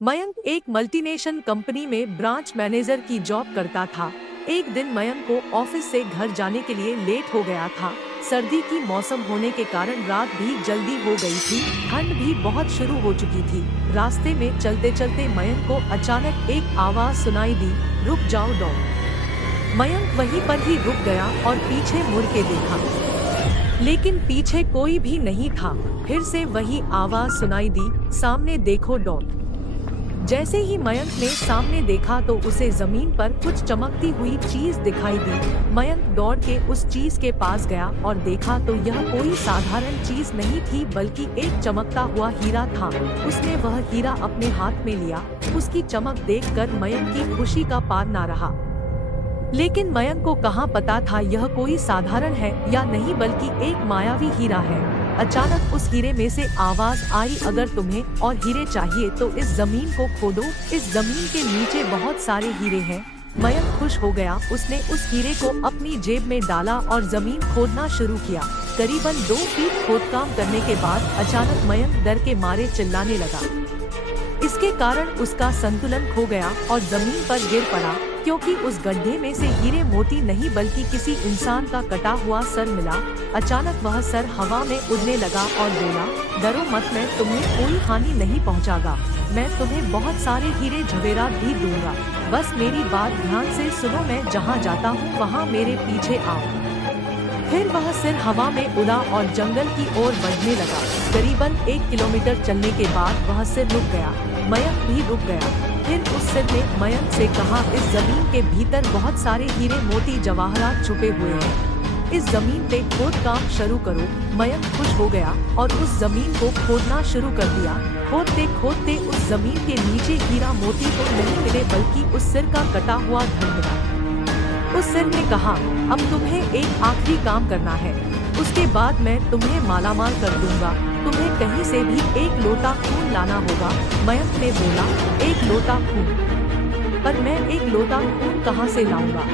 मयंक एक multinational company में branch manager की जॉब करता था। एक दिन मयंक को ऑफिस से घर जाने के लिए लेट हो गया था। सर्दी की मौसम होने के कारण रात भी जल्दी हो गई थी। ठंड भी बहुत शुरू हो चुकी थी। रास्ते में चलते चलते मयंक को अचानक एक आवाज सुनाई दी, रुक जाओ डॉग। मयंक वहीं पर ही रुक गया और पीछे मुड़ के देखा, लेकिन पीछे कोई भी नहीं था। फिर से वही आवाज सुनाई दी, सामने देखो डॉग। जैसे ही मयंक ने सामने देखा तो उसे जमीन पर कुछ चमकती हुई चीज दिखाई दी। मयंक दौड़ के उस चीज के पास गया और देखा तो यह कोई साधारण चीज नहीं थी बल्कि एक चमकता हुआ हीरा था। उसने वह हीरा अपने हाथ में लिया। उसकी चमक देखकर मयंक की खुशी का पार न रहा। लेकिन मयंक को कहाँ पता था यह कोई साधारण है या नहीं बल्कि एक मायावी हीरा है। अचानक उस हीरे में से आवाज आई, अगर तुम्हें और हीरे चाहिए तो इस जमीन को खोदो, इस जमीन के नीचे बहुत सारे हीरे हैं। मयंक खुश हो गया। उसने उस हीरे को अपनी जेब में डाला और जमीन खोदना शुरू किया। करीबन 2 फीट खोदकाम करने के बाद अचानक मयंक डर के मारे चिल्लाने लगा। इसके कारण उसका संतुलन खो गया और जमीन पर गिर पड़ा, क्योंकि उस गड्ढे में से हीरे मोती नहीं बल्कि किसी इंसान का कटा हुआ सर मिला। अचानक वह सर हवा में उड़ने लगा और बोला, डरो मत, मैं तुम्हें कोई हानि नहीं पहुंचागा। मैं तुम्हें बहुत सारे हीरे जवेरात भी दूंगा। बस मेरी बात ध्यान से सुनो, मैं जहां जाता हूं वहां मेरे पीछे आओ। फिर वह सिर हवा में उड़ा और जंगल की ओर बढ़ने लगा। करीबन 1 किलोमीटर चलने के बाद वह सिर रुक गया। मयंक भी रुक गया। फिर उस सिर ने मयंक से कहा, इस जमीन के भीतर बहुत सारे हीरे मोती जवाहरात छुपे हुए हैं। इस जमीन पे खोद काम शुरू करो। मयंक खुश हो गया और उस जमीन को खोदना शुरू कर दिया। खोदते खोदते उस जमीन के नीचे हीरा मोती तो नहीं मिले बल्कि उस सिर का कटा हुआ धड़ मिला। उस सिर ने कहा, अब तुम्हें एक आखिरी काम करना है, उसके बाद मैं तुम्हें मालामाल कर दूंगा। तुम्हें कहीं से भी एक लोटा खून लाना होगा। मयंक ने बोला, एक लोटा खून? पर मैं एक लोटा खून कहाँ से लाऊंगा?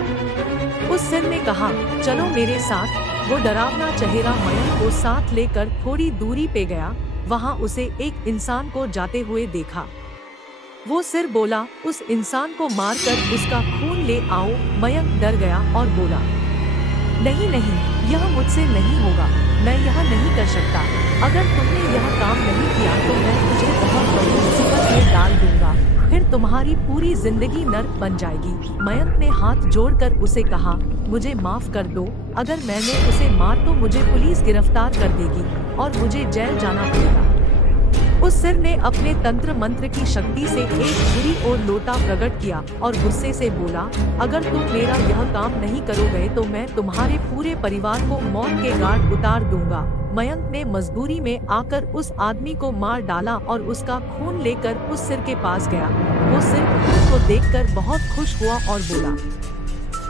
उस सिर ने कहा, चलो मेरे साथ। वो डरावना चेहरा मयंक को साथ लेकर थोड़ी दूरी पे गया। वहाँ उसे एक इंसान को जाते हुए देखा। वो सिर बोला, उस इंसान को मारकर उसका खून ले आओ। मयंक डर गया और बोला, नहीं नहीं, यह मुझसे नहीं होगा, मैं यह नहीं कर सकता। अगर तुमने यह काम नहीं किया तो मैं तुझे बहुत बड़ी मुसीबत में डाल दूंगा। फिर तुम्हारी पूरी जिंदगी नर्क बन जाएगी। मयंक ने हाथ जोड़कर उसे कहा, मुझे माफ कर दो। अगर मैंने उसे मार तो मुझे पुलिस गिरफ्तार कर देगी और मुझे जेल जाना पड़ेगा। उस सिर ने अपने तंत्र मंत्र की शक्ति से एक छुरी और लोटा प्रकट किया और गुस्से से बोला, अगर तुम मेरा यह काम नहीं करोगे तो मैं तुम्हारे पूरे परिवार को मौत के घाट उतार दूंगा। मयंक ने मजबूरी में आकर उस आदमी को मार डाला और उसका खून लेकर उस सिर के पास गया। वो सिर खून को देखकर बहुत खुश हुआ और बोला,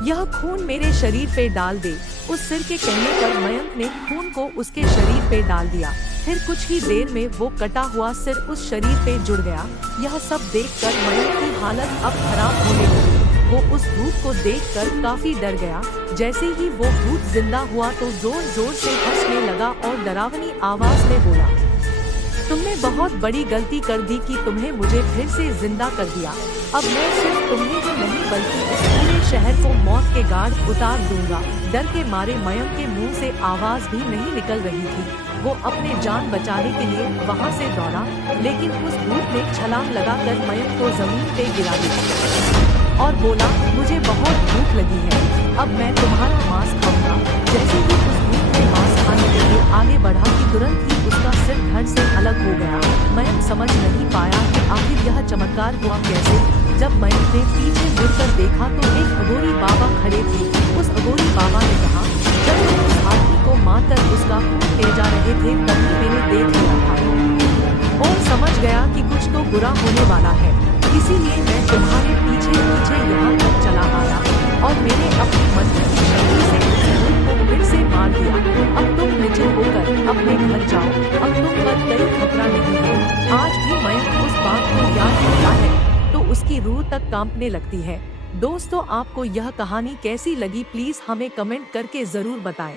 यह खून मेरे शरीर पे डाल दे। उस सिर के कहने पर मयंक ने खून को उसके शरीर पे डाल दिया। फिर कुछ ही देर में वो कटा हुआ सिर उस शरीर पे जुड़ गया। यह सब देखकर मयंक की हालत अब खराब होने लगी। वो उस भूत को देखकर काफी डर गया। जैसे ही वो भूत जिंदा हुआ तो जोर जोर से हंसने लगा और डरावनी आवाज में बोला, तुमने बहुत बड़ी गलती कर दी कि तुम्हें मुझे फिर से जिंदा कर दिया। अब मैं सिर्फ तुम्हें ही नहीं बल्कि इस पूरे शहर को मौत के घाट उतार दूंगा। डर के मारे मयंक के मुंह से आवाज भी नहीं निकल रही थी। वो अपने जान बचाने के लिए वहां से दौड़ा, लेकिन उस भूत ने छलांग लगाकर मयंक को जमीन पे गिरा दिया और बोला, मुझे बहुत भूख लगी है, अब मैं तुम्हारा मांस खाऊंगा। जैसे ही उस भूत ने मांस खाने के लिए आगे बढ़ा कि तुरंत ही उसका सिर धड़ से अलग हो गया। मयंक समझ नहीं पाया कि आखिर यह चमत्कार हुआ कैसे। जब मयंक ने पीछे मुड़कर देखा तो एक अघोरी बाबा खड़े थे। उस अघोरी बाबा ने कहा, जब तुम उस आदमी को मारकर उसका खून ले जा रहे थे तभी मैंने देख लिया था और समझ गया कि कुछ तो बुरा होने वाला है। इसीलिए मैं तुम्हारे पीछे पीछे यहाँ तक चला आया और मैंने अपनी मंत्र की शक्ति से उस भूत को फिर से मार दिया। अब तुम निश्चिंत होकर अपने घर जाओ, अब तुम पर कोई खतरा नहीं है। आज भी मयंक उस बात को याद करता है तो उसकी रूह तक कांपने लगती है। दोस्तों, आपको यह कहानी कैसी लगी प्लीज हमें कमेंट करके जरूर बताएं।